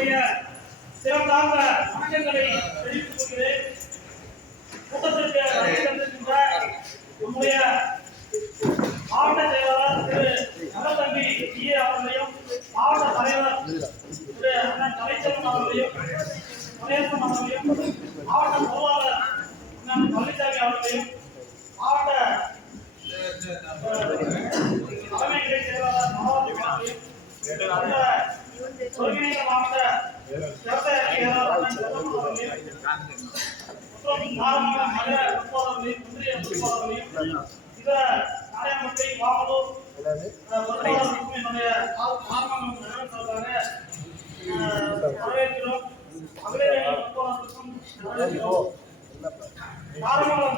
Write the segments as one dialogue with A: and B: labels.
A: உங்களுடைய சிறந்தார்ந்த வணக்கங்களை தெரிவித்துக் கொள்கிறேன் கூட்டத்திற்கு வருகை தந்திருக்கின்ற நம்முடைய மாவட்ட செயலாளர் திரு நலத்தம்பி ஜி அவர்களையும் மாவட்ட தலைவர் திரு அண்ணன் கலைச்செல்வன் அவர்களையும் முனேசன் அவர்களையும் மாவட்ட பொருளாளர் அண்ணன் பழனிசாமி அவர்களையும் மாவட்ட தலைமை செயலாளர் மாவட்ட அவர்களையும் அந்த ஒருங்கிணைந்த மாவட்ட விவசாய வாமலூர் என்னுடைய வரவேற்கிறோம்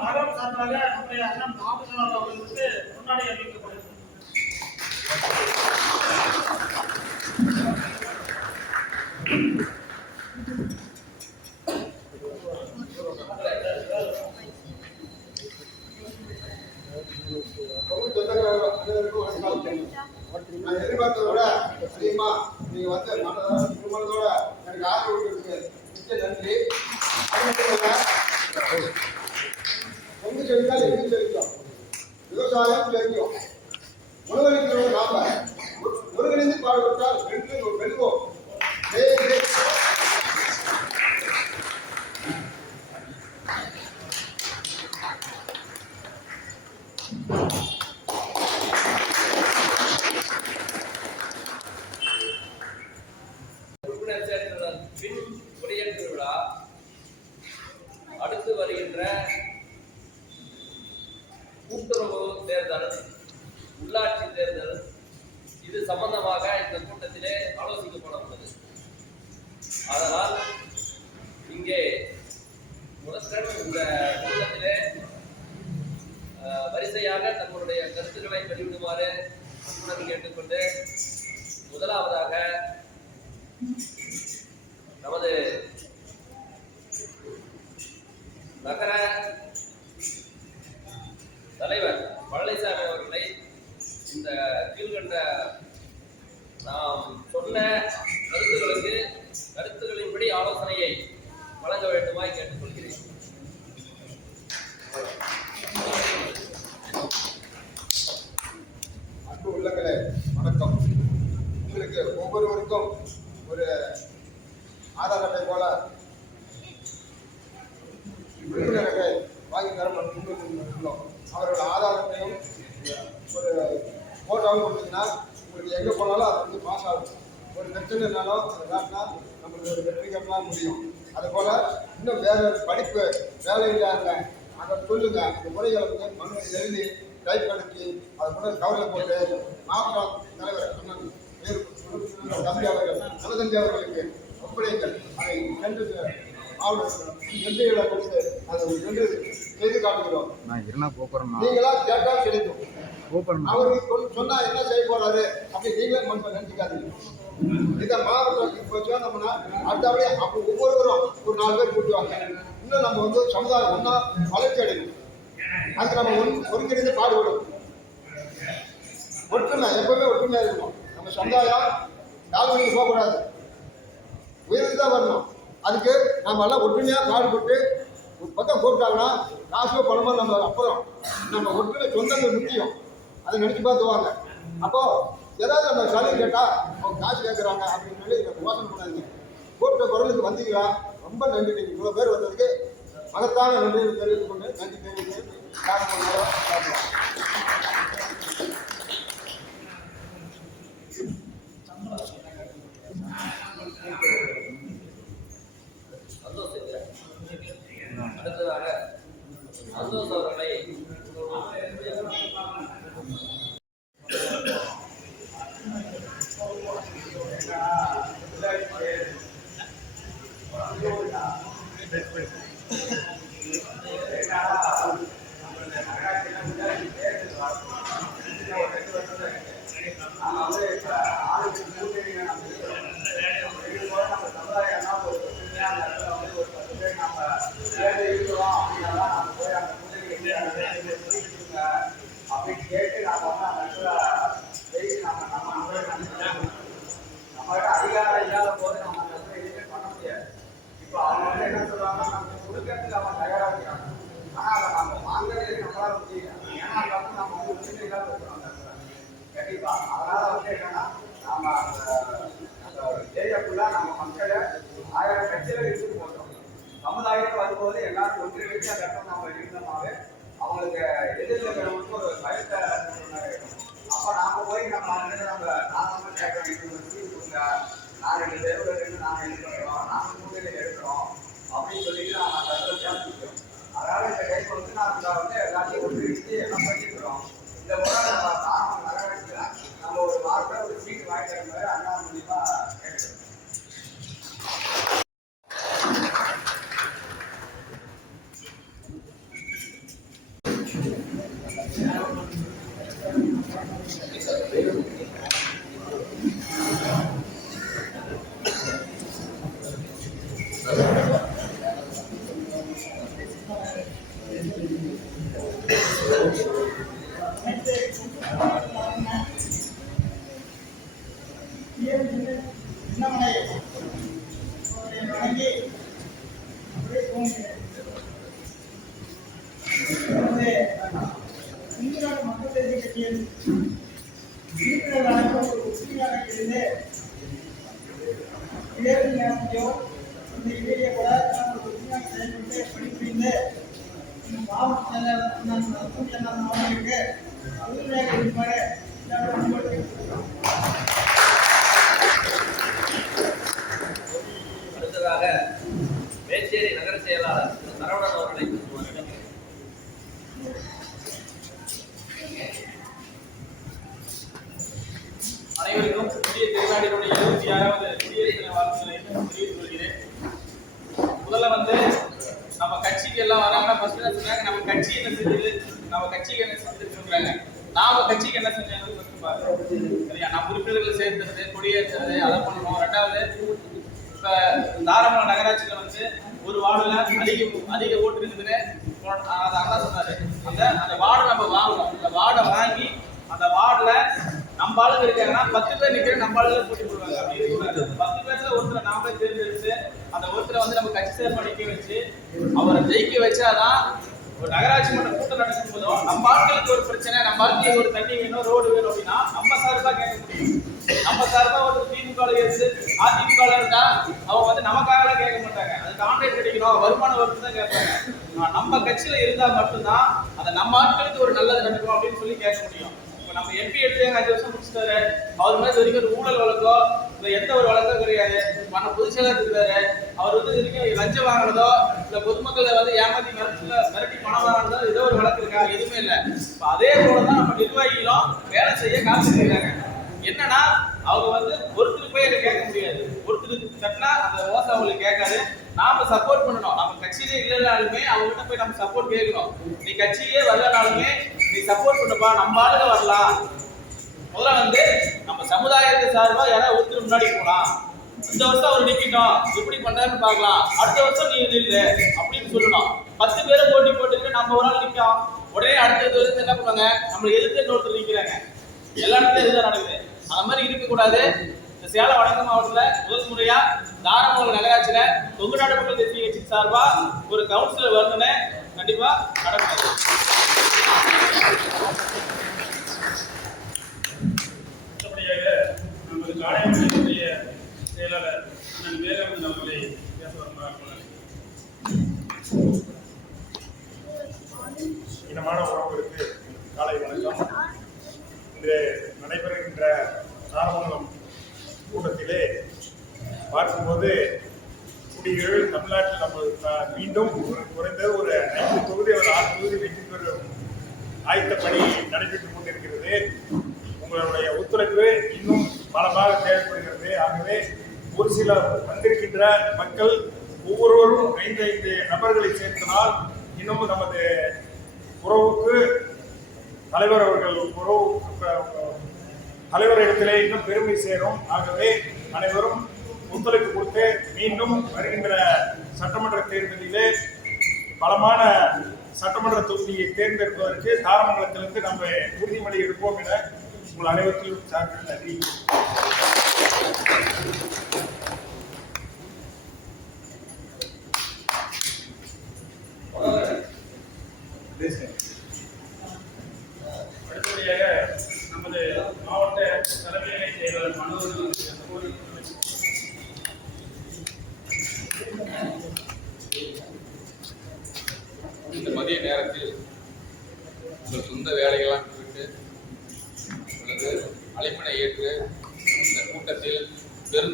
A: நகரம் சார்பாக நம்முடைய அண்ணன் மாவட்ட அவர்களுக்கு முன்னாடி அறிவிக்கப்படுகிறது
B: patriota, டைப் பண்ணி அதை கூட கவரில் போட்டு மாவட்ட தலைவர் அண்ணன் தம்பி அவர்கள் நலதம்பி அவர்களுக்கு ஒப்படைங்கள் அதை சென்று மாவட்ட நன்றிகளை கொடுத்து அதை சென்று செய்து காட்டுகிறோம்.
C: நான் என்ன போக்குறேன்னா
B: நீங்களா கேட்டால் கிடைக்கும். அவருக்கு சொன்னா என்ன செய்ய போறாரு? அப்படி நீங்களே மனசுல நினைச்சுக்காதீங்க. இதை மாவட்டம் இப்போ சொன்னோம்னா அடுத்தபடி அப்போ ஒவ்வொருவரும் ஒரு நாலு பேர் கூட்டுவாங்க. இன்னும் நம்ம வந்து சமுதாயம் ஒன்றா வளர்ச்சி அடையணும். அதுக்கு நம்ம ஒன் ஒருங்கிணைந்து பாடுபடும் ஒற்றுமை எப்பவுமே ஒற்றுமையா இருக்கணும். நம்ம சமுதாயம் யாரும் போகக்கூடாது. உயர்ந்து தான் வரணும். அதுக்கு நம்ம எல்லாம் ஒற்றுமையாக பாடுபட்டு ஒரு பக்கம் கூப்பிட்டாங்கன்னா காசோ பணமோ நம்ம அப்புறம். நம்ம ஒற்றுமை சொந்தங்கள் முக்கியம். அதை நினச்சி பார்த்துவாங்க அப்போ ஏதாவது நம்ம சலுகை கேட்டால் அவங்க காசு கேட்குறாங்க அப்படின்னு சொல்லி நம்ம மோசம் பண்ணாதீங்க. கூப்பிட்ட குரலுக்கு வந்தீங்களா? ரொம்ப நன்றி. நீங்கள் இவ்வளோ பேர் வந்ததுக்கு மகத்தான நன்றி தெரிவித்துக் கொண்டு நன்றி தெரிவித்து சந்தோஷம் சாப்பிடலாம்
D: அடுத்ததாக நாங்கள் இருக்கிறோம் நாங்கள் மூலையில் எடுக்கிறோம் அப்படின்னு சொல்லிட்டு நாம அந்த இடத்துல பேசிக்கிறோம் அதனால இந்த டைம் வந்து நாங்கள் வந்து எல்லாத்தையும் ஒன்றிணைச்சு எல்லாம் பண்ணிக்கிறோம் இந்த முறை நம்ம நாம நகராட்சியில் நம்ம ஒரு வாரத்தில் ஒரு சீட்டு வாங்கிக்கிற மாதிரி அண்ணா மூலியமா கேட்குறோம்
E: சின்னமலை அவரை வணங்கி அப்படியே போகிறேன் நமது இந்து நாடு மக்கள் தேசிய கட்சியின் உறுப்பினர்களாக ஒரு உறுப்பினராக இருந்து தேர்தல் நேரத்தையோ இந்த இடையே கூட நான் ஒரு உறுப்பினராக செயல்பட்டு பணிபுரிந்து இந்த மாவட்ட செயலர் நான் கூட்டிய மாவட்டத்திற்கு உறுப்பினராக இருப்பாரு எல்லாரும் உங்களுக்கு
F: அடுத்ததாக மேச்சேரி நகர செயலாளர் திரு சரவணன் அவர்களை பேசுவார்கள்
G: அனைவருக்கும் புதிய திருநாட்டினுடைய இருபத்தி ஆறாவது குடியரசு தின வாழ்த்துக்களை தெரிவித்துக் கொள்கிறேன் முதல்ல வந்து நம்ம கட்சிக்கு எல்லாம் வராங்கன்னா ஃபர்ஸ்ட் என்ன சொன்னாங்க? நம்ம கட்சி என்ன செஞ்சது? நம்ம கட்சிக்கு என்ன செஞ்சிருக்காங்க நாம கட்சிக்கு என்ன செஞ்சாலும் first பாருங்க. சரியா? நம்ம உறுப்பினர்களை சேர்த்துறது கொடியேற்றுறது அதை பண்ணணும். ரெண்டாவது இப்ப தாராமங்கலம் நகராட்சியில வந்து ஒரு வார்டுல அதிக அதிக ஓட்டு இருக்குதுன்னு அது அண்ணா சொன்னாரு. அந்த அந்த வார்டு நம்ம வாங்கணும். அந்த வார்டை வாங்கி அந்த வார்டுல நம்ம ஆளுங்க இருக்காங்கன்னா பத்து பேர் நிக்கிற நம்ம ஆளுங்க போட்டி போடுவாங்க. அப்படி இருக்கக்கூடாது பத்து பேர்ல ஒருத்தரை நாம தேர்ந்தெடுத்து அந்த ஒருத்தரை வந்து நம்ம கட்சி சேர்ப்பா நிக்க வச்சு அவரை ஜெயிக்க வச்சாதான் ஒரு நகராட்சி மன்ற கூட்டம் நடக்கும் போதும் நம்ம ஆட்களுக்கு ஒரு பிரச்சனை நம்ம ஆட்களுக்கு ஒரு தண்ணி வேணும் ரோடு வேணும் அப்படின்னா நம்ம சார்பாக கேட்க முடியும். நம்ம சார்பாக ஒரு திமுக இருந்து அதிமுக இருந்தா அவங்க வந்து நமக்காக கேட்க மாட்டாங்க. அது கான்ட்ராக்ட் கிடைக்கணும் வருமானம் வருது தான் கேட்பாங்க. நம்ம கட்சியில இருந்தா மட்டும்தான் அதை நம்ம ஆட்களுக்கு ஒரு நல்லது நடக்கும் அப்படின்னு சொல்லி கேட்க முடியும். இப்போ நம்ம எம்பி எடுத்து அஞ்சு வருஷம் முடிச்சிட்டாரு? அவர் மாதிரி வரைக்கும் ஒரு ஊழல் வழக்கோ எந்த ஒரு வழக்கம் கிடையாது மன பொதுச்செயலாக இருக்கிறாரு. அவர் வந்து இதுக்கு லஞ்சம் வாங்கினதோ இல்லை பொதுமக்களை வந்து ஏமாத்தி மிரட்டி மிரட்டி பணம் வாங்கினதோ ஏதோ ஒரு வழக்கு இருக்கா? எதுவுமே இல்லை. இப்போ அதே போல தான் நம்ம நிர்வாகிகளும் வேலை செய்ய காசு செய்கிறாங்க என்னன்னா அவங்க வந்து ஒருத்தர் போய் அதை கேட்க முடியாது. ஒருத்தருக்கு கட்டினா அந்த ஓசை அவங்களுக்கு கேட்காது. நாம சப்போர்ட் பண்ணணும். நம்ம கட்சியிலே இல்லைனாலுமே அவங்ககிட்ட போய் நம்ம சப்போர்ட் கேட்கணும். நீ கட்சியே வரலனாலுமே நீ சப்போர்ட் பண்ணப்பா. நம்ம ஆளுங்க வரலாம். முதல்ல வந்து நம்ம சமுதாயத்தை சார்பா யாராவது ஒருத்தர் முன்னாடி போகலாம் இந்த வருஷம் அவர் நிக்கட்டும். எப்படி பண்றாருன்னு பார்க்கலாம். அடுத்த வருஷம் நீ நில்லு அப்படின்னு சொல்லணும். பத்து பேரை போட்டி போட்டுட்டு நம்ம ஒரு ஆள் நிக்கோம். உடனே அடுத்த வருஷம் என்ன பண்ணுவாங்க? நம்மளை எதிர்த்து ஒருத்தர் நிக்கிறாங்க. எல்லா இடத்துலயும் இதுதான் நடக்குது. அந்த மாதிரி இருக்கக்கூடாது. இந்த சேலம் வடக்கு மாவட்டத்துல முதல் முறையா தாராமங்கலம் நகராட்சியில தொங்கு நாடு மக்கள் தேசிய கட்சி சார்பா ஒரு கவுன்சிலர் வரணும்னு கண்டிப்பா நடக்கும்.
H: அடுத்தபடியாக நமது காடையமலையினுடைய செயலாளர் அண்ணன் வேலவன் அவர்களை பேச வருகிறார்கள் இனமான உறவுகளுக்கு காலை வணக்கம். இன்று நடைபெறுகின்ற தாரமங்கலம் கூட்டத்திலே பார்க்கும்போது குடிகள் தமிழ்நாட்டில் நம்ம மீண்டும் ஒரு குறைந்தது ஒரு ஐந்து தொகுதி ஒரு ஆறு தொகுதி வெற்றி பெறும் ஆயத்த பணி நடைபெற்றுக் கொண்டிருக்கிறது. உங்களுடைய ஒத்துழைப்பு இன்னும் பலமாக தேவைப்படுகிறது. ஆகவே ஒரு சில வந்திருக்கின்ற மக்கள் ஒவ்வொருவரும் ஐந்து ஐந்து நபர்களை சேர்த்தனால் இன்னும் நமது உறவுக்கு தலைவர் அவர்கள் உறவு தலைவர் இடத்திலே இன்னும் பெருமை சேரும். ஆகவே அனைவரும் ஒத்துழைப்பு கொடுத்து மீண்டும் வருகின்ற சட்டமன்ற தேர்தலிலே பலமான சட்டமன்ற தொகுதியை தேர்ந்தெடுப்பதற்கு தாரமங்கலத்திலிருந்து நம்ம உறுதிமொழி எடுப்போம் என உங்கள் அனைவருக்கும் சார்பில் நன்றி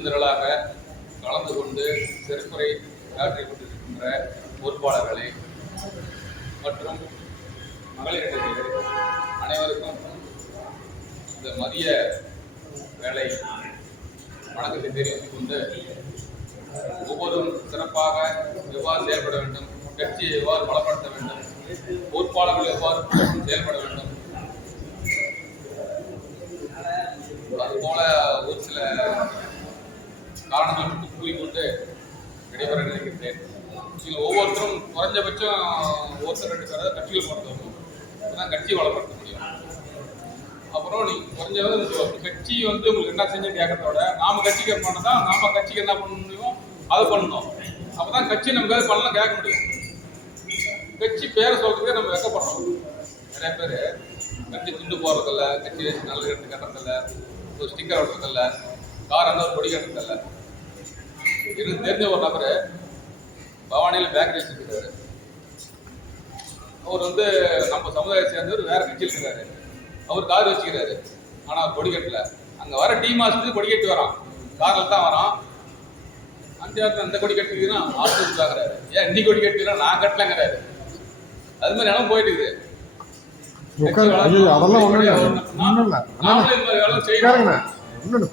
I: கூடுதலாக கலந்து கொண்டு சிறப்புரை ஆற்றிக் கொண்டிருக்கின்ற பொறுப்பாளர்களை மற்றும் மகளிர் இடைவெளி அனைவருக்கும் இந்த மதிய வேலை வணக்கத்தை தெரிவித்துக் கொண்டு ஒவ்வொருவரும் சிறப்பாக எவ்வாறு செயல்பட வேண்டும் கட்சியை எவ்வாறு பலப்படுத்த வேண்டும் பொறுப்பாளர்கள் எவ்வாறு செயல்பட வேண்டும் அதுபோல ஒரு சில காரணங்கள் மட்டும் கூறிக்கொண்டு விடைபெற நினைக்கின்றேன் இதில் ஒவ்வொருத்தரும் குறைஞ்சபட்சம் ஒருத்தர் ரெண்டு பேரை கட்சிகள் கொண்டு வரணும் அதான் கட்சி வளப்படுத்த முடியும். அப்புறம் நீ குறைஞ்சது கட்சி வந்து உங்களுக்கு என்ன செஞ்சு கேட்கறதோட நாம கட்சிக்கு பண்ணதா நாம கட்சிக்கு என்ன பண்ண முடியும் அதை பண்ணணும். அப்பதான் கட்சி நம்ம பேர் பண்ணலாம் கேட்க முடியும். கட்சி பேரை சொல்கிறதே நம்ம வெக்கப்படுறோம் நிறைய பேர் கட்சி துண்டு போடுறதில்ல கட்சி வச்சு நல்ல கட்டு கட்டுறதில்ல ஒரு ஸ்டிக்கர் ஒட்டுறதில்ல கார் இருந்தால் கொடி கட்டுறதில்ல. எனக்கு தெரிஞ்ச ஒரு நபர் பவானியில் பேக்கரி வச்சுருக்காரு அவர் வந்து நம்ம சமுதாயத்தை சேர்ந்தவர் வேற கட்சியில் இருக்காரு. அவர் கார் வச்சுக்கிறாரு. ஆனா அவர் கொடி கட்டல. அங்க வர டீ மாசத்துக்கு கொடி கட்டி வரான். கார்ல தான் வரான். அந்த இடத்துல அந்த கொடி கட்டிங்கன்னா ஆஸ்பத்திரி வாங்குறாரு ஏன் இன்னி கொடி கட்டினா நான் கட்டலங்கிறாரு. அது மாதிரி இடம் போயிட்டு இருக்குது
B: அதெல்லாம் ஒண்ணும் இல்ல.
I: நாமளும் இந்த மாதிரி வேலை செய்யணும்.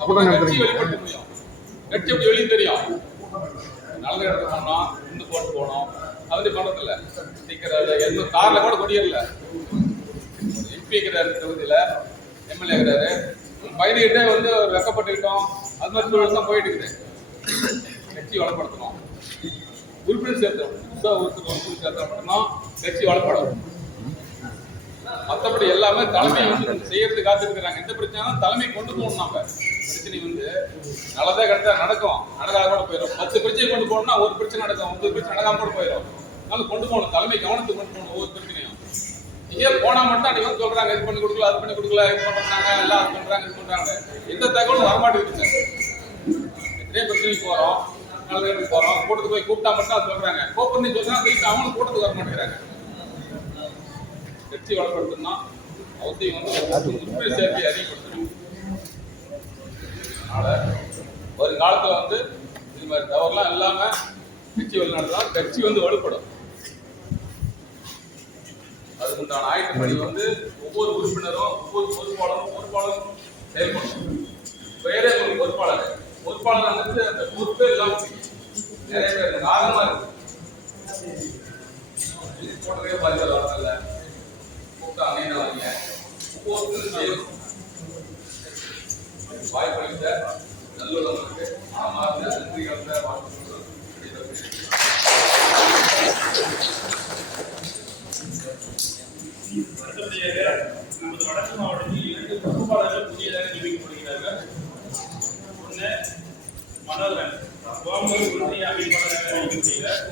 B: கூட்டம்
I: கட்சி முடியும். எப்படி வெளியே தெரியும்? நல்ல இடத்துக்கு போனோம். இந்து போட்டு போனோம். அது பண்றதில்ல ஸ்பீக்கர் எந்த கார்ல கூட கொடியல எம்பி இருக்கிறாரு தொகுதியில எம்எல்ஏ இருக்கிறாரு பையன்கிட்டே வந்து வெக்கப்பட்டுக்கிட்டோம். அது மாதிரி சூழல் தான் போயிட்டு இருக்குது. கட்சி வளப்படுத்தணும் உறுப்பினர் சேர்த்தோம் புதுசாக ஒருத்தர் உறுப்பினர் சேர்த்தா மட்டும்தான் கட்சி வளப்படும் மற்றபடி எல்லாமே தலைமை வந்து செய்யறது காத்திருக்கிறாங்க எந்த பிரச்சனையும் தலைமை கொண்டு போகணும் நம்ம பிரச்சனை வந்து நல்லதே கிடைச்சா நடக்கும். நடக்காத கூட போயிடும் பத்து பிரச்சனை கொண்டு போகணும்னா ஒரு பிரச்சனை நடக்கும். ஒன்பது பிரச்சனை நடக்காம கூட போயிடும் அதனால கொண்டு போகணும். தலைமை கவனத்துக்கு கொண்டு போகணும். ஒவ்வொரு பிரச்சனையும் இங்கே போனா மட்டும் அன்னைக்கு வந்து சொல்றாங்க இது பண்ணி கொடுக்கல அது பண்ணி கொடுக்கல இது பண்றாங்க எல்லாம் அது பண்றாங்க இது பண்றாங்க. எந்த தகவலும் வரமாட்டேங்குது எத்தனையோ பிரச்சனைக்கு போறோம். நல்ல இடத்துக்கு போறோம். கூட்டத்துக்கு போய் கூப்பிட்டா மட்டும் அது சொல்றாங்க. கூப்பிட்டு சொல்றாங்க திருப்பி அவனும் கூட்டத்துக்கு வர மாட்டேங்கிறாங்க கட்சி வளப்படுத்தணும்னா அவசியம் வந்து உண்மை சேர்க்கையை அதிகப்படுத்தணும். அதனால ஒரு காலத்துல வந்து இது மாதிரி தவறுலாம் இல்லாம கட்சி வழிநடத்தா கட்சி வந்து வலுப்படும். அதுக்குண்டான ஆயத்தப்படி வந்து ஒவ்வொரு உறுப்பினரும் ஒவ்வொரு பொறுப்பாளரும் பொறுப்பாளரும் செயல்படணும். வேற ஒரு பொறுப்பாளர். பொறுப்பாளர் வந்து அந்த பொறுப்பே இல்லாமல் நிறைய பேர் எனக்கு இருக்கு. இது போட்டதே பாதிக்க வரதில்ல. கூப்பிட்டா அன்னைக்கு ஒவ்வொருத்தரும் செய்யணும். வாய்ப்பளித்த நல்லுள்ளவர்களுக்கு ஆமார்ந்த நன்றி கலந்த வாழ்த்துக்கள்.
J: வடக்கு மாவட்டத்தில் இரண்டு பொறுப்பாளர்கள் புதியதாக நியமிக்கப்படுகிறார்கள். ஒன்று மனோதரன் கோமூர் ஒன்றிய அமைப்பாளராக நியமிக்கப்படுகிறார்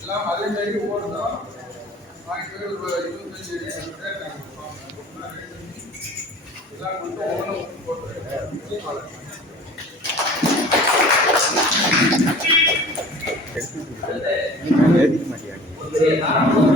B: எல்லாம் அதே மாதிரி போடுறோம்
K: Thank you.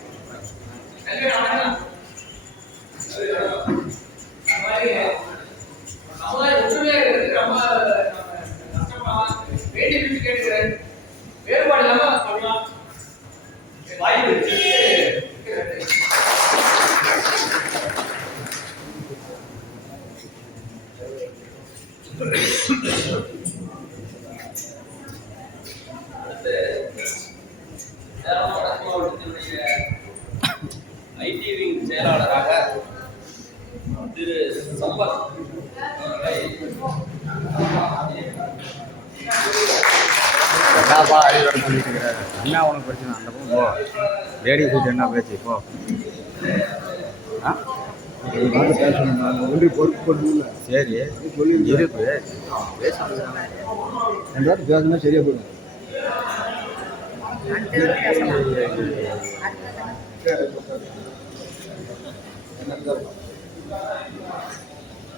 K: வேறுபாடு இல்லாம பண்ணலாம் வாய்ப்பு இருக்கு. அடுத்து சேலம் வடக்கு மாவட்டத்தினுடைய ஐடி விங் செயலாளராக திரு சம்பத் அவர்களை
C: என்னப்பா அறிவுரை பண்ணிட்டு இருக்கிறாரு என்ன உனக்கு பிரச்சனை அந்த பக்கம் போ லேடிஸ் கிட்ட என்ன பேச்சு போ ஆ?
B: ஒன்றி பொறுப்பு பண்ணல
C: சரி. இருக்கு. பேசுறது
B: ரெண்டு வாட்டி பேசினா சரியா போயிடும்.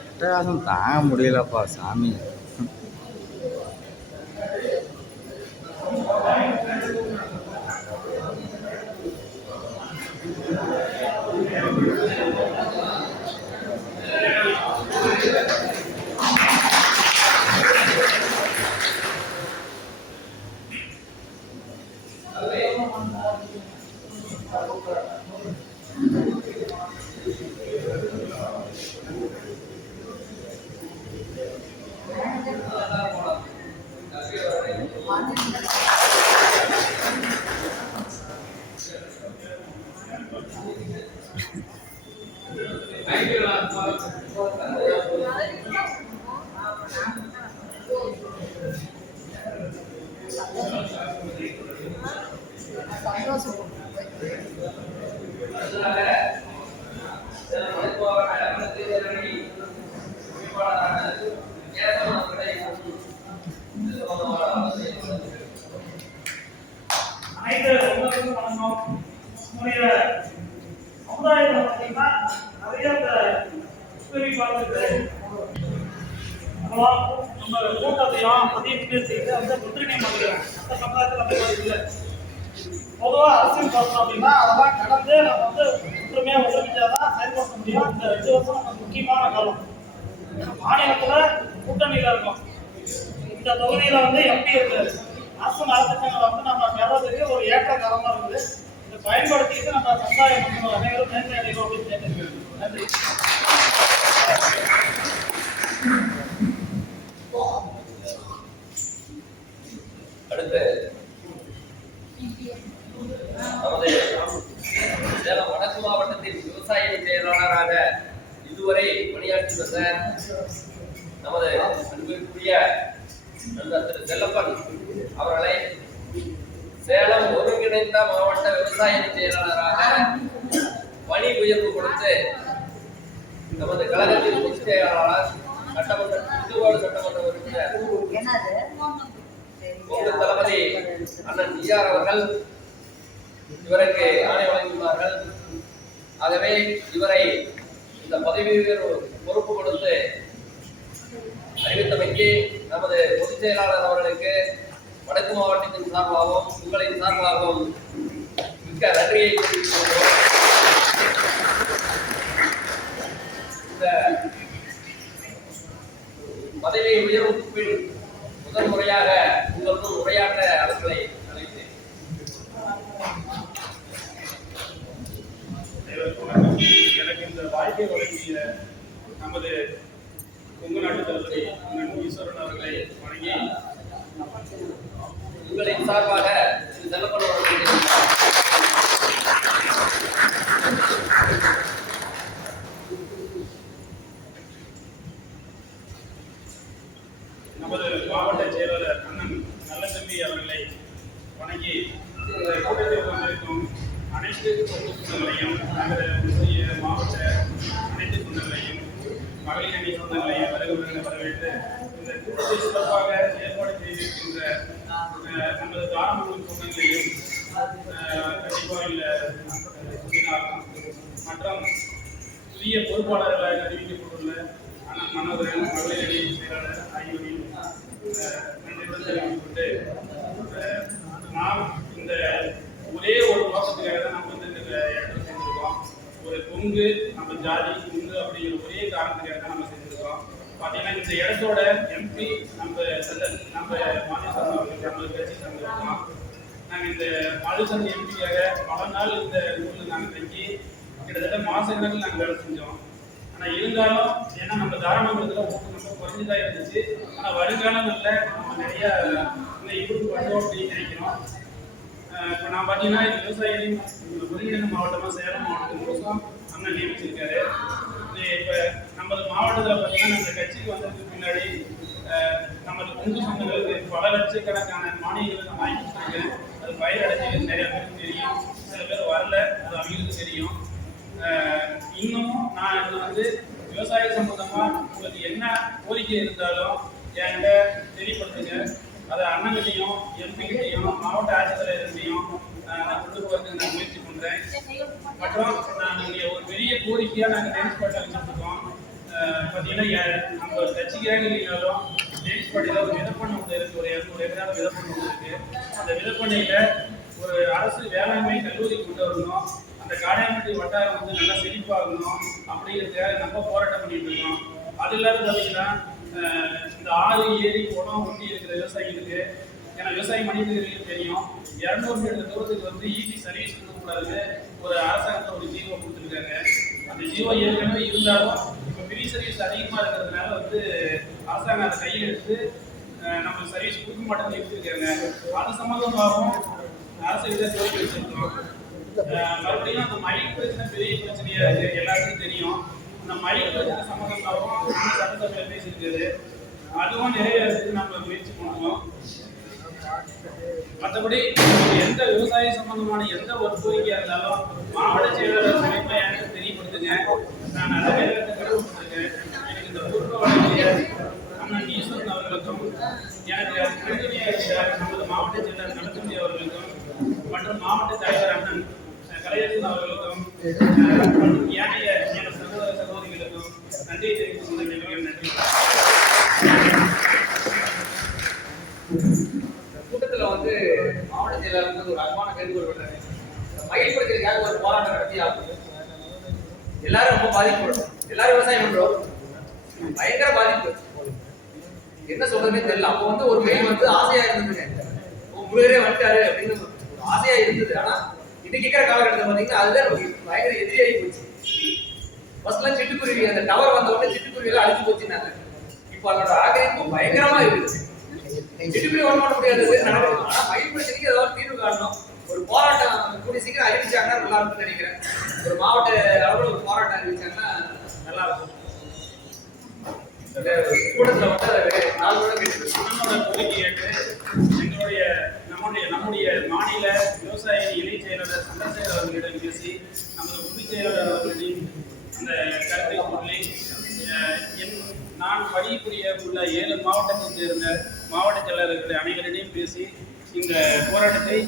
C: அட்டகாசம் தாங்க முடியலப்பா சாமி.
A: Gracias. அரசு நலத்திட்டங்களை வந்து நம்ம பெறதுக்கு ஒரு ஏற்ற காலமா இருக்குது இதை பயன்படுத்திட்டு நம்ம சமுதாய மக்கள் அனைவரும் நன்றி அடைவோம் அப்படின்னு கேட்டுக்கிறேன். நன்றி.
K: அடுத்து நமது சேலம் வடக்கு மாவட்டத்தின் விவசாய செயலாளராக இதுவரை பணியாற்றி வந்த நமது அன்பிற்குரிய நண்பர் திரு செல்லப்பன் அவர்களை சேலம் ஒருங்கிணைந்த மாவட்ட விவசாய செயலாளராக பணி உயர்வு கொடுத்து நமது கழகத்தின் பொதுச் செயலாளர் சட்டமன்ற திருவாரூர் சட்டமன்ற உறுப்பினர் உங்கள் தளபதி அண்ணன் ஜிஆர் அவர்கள் இவருக்கு ஆணை வழங்கியுள்ளார்கள். ஆகவே இவரை இந்த பதவி உயர்வு பொறுப்பு கொடுத்து அறிவித்தமைக்கு நமது பொதுச் செயலாளர் அவர்களுக்கு வடக்கு மாவட்டத்தின் சார்பாகவும் உங்களின் சார்பாகவும் மிக்க நன்றியை தெரிவித்துக் இந்த பதவி உயர்வுக்கு பின் முதல் முறையாக உங்களுடன் உரையாற்ற அவர்களை அழைத்தேன்.
J: எனக்கு இந்த வாய்ப்பை வழங்கிய நமது கொங்கு நாட்டு தலைவரை அண்ணன் ஈஸ்வரன் அவர்களை வணங்கி
K: உங்களின் சார்பாக திரு செல்லப்பன் அவர்களுக்கு
J: நமது மாவட்ட செயலாளர் அண்ணன் நல்லதம்பி அவர்களை வணங்கி இந்த கூட்டத்தில் வந்திருக்கும் அனைத்து பொதுமக்களையும் நமது புதிய மாவட்ட மகளிரணி சொந்தங்களையும் வருக வருக வரவேற்று இந்த கூட்டத்தை சிறப்பாக ஏற்பாடு செய்திருக்கின்ற அஹ், நமது தாராமங்கலம் சொந்தங்களையும் அஹ், கண்டிப்பாக இல்லை மற்றும் புதிய பொறுப்பாளர்களாக அறிவிக்கப்பட்டுள்ள அண்ணன் மனோகரன் மகளிரணி செயலாளர் ஆகியோரையும் அஹ், நன்றியுடன் தெரிவித்துக் கொண்டு அஹ், நாம் இந்த ஒரே ஒரு நோக்கத்துக்காக தான் நம்ம வந்து இந்த இடத்துல செஞ்சிருக்கோம் ஒரு கொங்கு நம்ம ஜாதி கொங்கு அப்படிங்கிற ஒரே காரணத்துக்காக தான் நம்ம செஞ்சிருக்கோம் பார்த்தீங்கன்னா இந்த இடத்தோட எம்பி நம்ம செல்லல் நம்ம மாநில அவர்கள் நம்ம கட்சி சார்ந்திருக்கோம் நாங்கள் இந்த மாலுசன் எம்பிக்காக பல நாள் இந்த ஊரில் நாங்கள் தங்கி கிட்டத்தட்ட மாச கணக்கில் நாங்கள் வேலை செஞ்சோம். ஆனால் இருந்தாலும் ஏன்னா நம்ம தாராமங்கலத்தில் ஓட்டு ரொம்ப குறைஞ்சதா இருந்துச்சு. ஆனால் வருங்காலங்களில் நம்ம நிறையா இன்னும் இம்ப்ரூவ் அப்படின்னு நினைக்கிறோம். இப்போ நான் பார்த்தீங்கன்னா இது விவசாயிகளின் ஒருங்கிணைந்த மாவட்டமாக சேலம் மாவட்டத்தின் கோசம் அண்ணன் நியமிச்சிருக்காரு இப்போ நமது மாவட்டத்தில் பார்த்தீங்கன்னா நம்ம கட்சிக்கு வந்ததுக்கு பின்னாடி நமது பொங்கு சொந்தங்களுக்கு பல லட்சக்கணக்கான மானியங்களை நான் வாங்கி கொடுத்துருக்கேன். அது பயனடைஞ்சு நிறைய பேருக்கு தெரியும். சில பேர் வரல அது அவங்களுக்கு தெரியும். இன்னமும் நான் இது வந்து விவசாய சம்பந்தமாக உங்களுக்கு என்ன கோரிக்கை இருந்தாலும் என்கிட்ட தெரியப்படுத்துங்க அதை அண்ணன்கிட்டையும் எம்பி கிட்டையும் மாவட்ட ஆட்சித்தலைவர்கிட்டையும் நான் கொண்டு போகிறதுக்கு நான் முயற்சி பண்ணுறேன் மற்றும் பெரிய நாங்கள் டான்ஸ் பாட்டு வச்சுருக்கோம் பார்த்தீங்கன்னா நம்ம கட்சிக்காக இல்லைனாலும் டென்னிஸ் பாட்டியில் ஒரு விதப்பண்ணை ஒன்று இருக்குது ஒரு இரநூறு ஏக்கரான விதப்பண்ணை ஒன்று இருக்குது அந்த விதப்பண்ணையில் ஒரு அரசு வேளாண்மை கல்லூரி கொண்டு வரணும். அந்த காடையாம்பட்டி வட்டாரம் வந்து நல்லா செழிப்பாகணும் அப்படிங்கிறதுக்காக நம்ம போராட்டம் பண்ணிட்டு இருக்கோம். அது இல்லாத பார்த்தீங்கன்னா இந்த ஆறு ஏரி குளம் ஒட்டி இருக்கிற விவசாயிகளுக்கு ஏன்னா விவசாயம் பண்ணிட்டு தெரியும் இரநூறு மீட்டர் தூரத்துக்கு வந்து ஈபி சர்வீஸ் கொடுக்கக்கூடாது ஒரு அரசாங்கத்தில் ஒரு தீர்வை கொடுத்துருக்காங்க. அந்த ஜீவோ ஏற்கனவே இருந்தாலும் இப்போ ஃப்ரீ சர்வீஸ் அதிகமாக இருக்கிறதுனால வந்து அரசாங்கம் அதை கையில் எடுத்து நம்ம சர்வீஸ் கொடுக்க மாட்டேன்னு எடுத்துருக்காங்க அது சம்மந்தமாகவும் அரசு இதை கோரிக்கை வச்சிருக்கோம். மறுபடியும் அந்த மயில் பிரச்சனை பெரிய பிரச்சனையாக இருக்கு. எல்லாருக்கும் தெரியும். அந்த மயில் பிரச்சனை சம்மந்தமாகவும் சட்டசபையில் பேசியிருக்குது அதுவும் நிறைவேறதுக்கு நம்ம முயற்சி பண்ணணும் மற்றபடி எந்த விவசாய சம்பந்தமான எந்த ஒரு கோரிக்கையா இருந்தாலும் மாவட்ட செயலாளர் மூலியமா எனக்கு தெரியப்படுத்துங்க நான் அதை நிறைவேற்ற கடமைப்பட்டிருக்கேன் எனக்கு இந்த பொறுப்பை வழங்கிய அண்ணன் ஈஸ்வரன் அவர்களுக்கும் எனக்கு அது நமது மாவட்ட செயலாளர் நடத்துமதி அவர்களுக்கும் மற்றும் மாவட்ட தலைவர் அண்ணன் கலையரசன் அவர்களுக்கும் மற்றும் ஏனைய எனது சகோதர சகோதரிகளுக்கும் நன்றியை தெரிவித்துக் கொண்டு நன்றி
K: வந்து மாவட்ட செயலாளருக்கு ஒரு அன்பான வேண்டுகோள் விடுறாங்க மயில் ஒரு போராட்டம் நடத்தி ஆகும் எல்லாரும் ரொம்ப பாதிக்கப்படும் எல்லாரும் விவசாயம் பண்றோம். பயங்கர பாதிப்பு. என்ன சொல்றதுன்னு தெரியல. அப்போ வந்து ஒரு மெயில் வந்து ஆசையா இருந்ததுங்க. முருகரே வந்துட்டாரு அப்படின்னு ஆசையா இருந்தது. ஆனா இன்னைக்கு இருக்கிற காலகட்டத்தில் பாத்தீங்கன்னா அதுதான் நமக்கு பயங்கர எதிரியாகி போச்சு. ஃபர்ஸ்ட்லாம் சிட்டுக்குருவி அந்த டவர் வந்த உடனே சிட்டுக்குருவி எல்லாம் அழிஞ்சு போச்சுனாங்க இப்போ அதோட ஆக்கிரமிப்பு பயங்கரமா இருக்குது. சிட்டுக்குருவி ஒன்றும் பண்ண முடியாது ஆனா மயில் பிரச்சனைக்கு ஏதாவது தீர்வு காணணும். ஒரு போராட்டம் கூடி சீக்கிரம் அறிவிச்சாங்கன்னா நல்லா இருக்கும்னு நினைக்கிறேன். ஒரு மாவட்ட அளவில் ஒரு போராட்டம் அறிவிச்சாங்கன்னா நல்லா இருக்கும். கூட்டத்தில் வந்து அதை நாலு கேட்டு
J: கோரிக்கை ஏற்று எங்களுடைய நம்முடைய நம்முடைய மாநில விவசாய இணை செயலாளர் சந்திரசேகர் அவர்களிடம் பேசி நமது உதவி செயலாளர் அவர்களின் அந்த கருத்தை சொல்லி என் நான் பணிபுரிய உள்ள ஏழு மாவட்டத்தைச் சேர்ந்த மாவட்ட செயலாளர்கள் அனைவரிடையும் பேசி இந்த போராட்டத்தை